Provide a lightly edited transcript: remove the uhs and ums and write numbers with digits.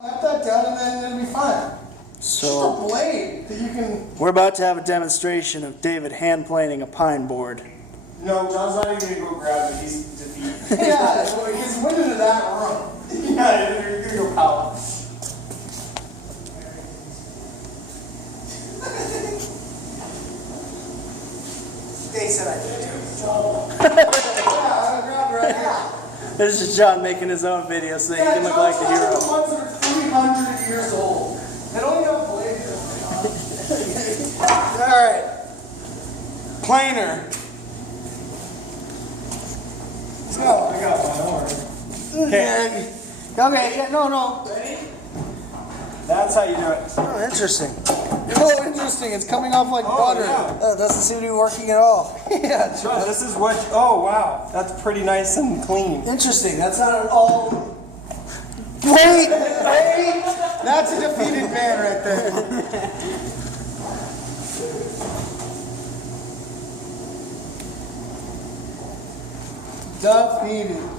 Slap that down and then it'll be fine. So just a blade that you can. we're about to have a demonstration of David hand planing a pine board. No, John's not even gonna go grab it. He's defeated. Yeah, because he went into that room. Yeah, you're gonna go power. They said I could do it. Yeah, I'm gonna grab it right now. This is John making his own video so that he can look like the John's hero. the ones that are 300 years old. They don't even have blades. Alright. Planer. Let's go. I got one. Don't worry. Okay. Okay, yeah, no. Ready? That's how you do it. Oh, interesting. Oh, interesting. It's coming off like butter. Yeah. Oh, it doesn't seem to be working at all. Yeah, it's John, this is what. Oh wow, that's pretty nice and clean. interesting. That's not at all. Wait! That's a defeated man right there. Defeated.